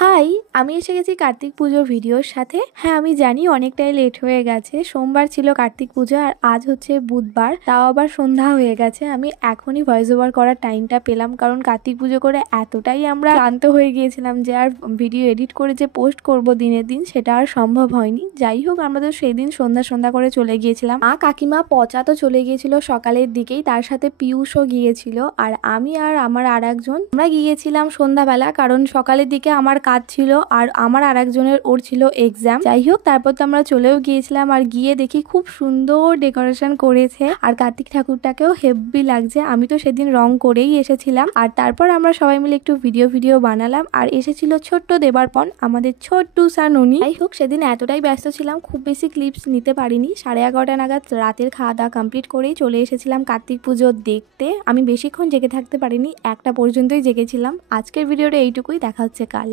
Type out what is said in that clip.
High, আমি এসে গেছি কার্তিক পুজোর ভিডিওর সাথে। হ্যাঁ, আমি জানি অনেকটাই লেট হয়ে গেছে। সোমবার ছিল কার্তিক পুজো আর আজ হচ্ছে বুধবার, তাও আবার সন্ধ্যা হয়ে গেছে। আমি এখনই ভয়েস ওভার করার টাইমটা পেলাম, কারণ কার্তিক পুজো করে এতটাই আমরা ক্লান্ত হয়ে গিয়েছিলাম যে আর ভিডিও এডিট করে যে পোস্ট করব দিনের দিন সেটা আর সম্ভব হয়নি। যাই হোক, আমরা তো সেই দিন সন্ধ্যা করে চলে গিয়েছিলাম। মা কাকিমা পচা তো চলে গিয়েছিল সকালের দিকেই, তার সাথে পিয়ুষও গিয়েছিল আর আমি আর আমার আর একজন আমরা গিয়েছিলাম সন্ধ্যাবেলা, কারণ সকালের দিকে আমার কাজ ছিল আর আমার আর একজনের ওর ছিল এক্সাম। যাই হোক, তারপর তো আমরা চলেও গিয়েছিলাম আর গিয়ে দেখি খুব সুন্দর ডেকোরেশন করেছে আর কার্তিক ঠাকুরটাকেও হেভি লাগছে। আমি তো সেদিন রং করেই এসেছিলাম আর তারপর আমরা সবাই মিলে একটু ভিডিও বানালাম আর এসেছিল ছোট্ট দেবার্পণ, আমাদের ছোট্টু সানুনি। যাই হোক, সেদিন এতটাই ব্যস্ত ছিলাম খুব বেশি ক্লিপস নিতে পারিনি। 11:30 নাগাদ রাতের খাওয়া দাওয়া কমপ্লিট করেই চলে এসেছিলাম কার্তিক পুজো দেখতে। আমি বেশিক্ষণ জেগে থাকতে পারিনি, 1টা পর্যন্তই জেগেছিলাম। আজকের ভিডিওটা এইটুকুই, দেখা হচ্ছে কাল।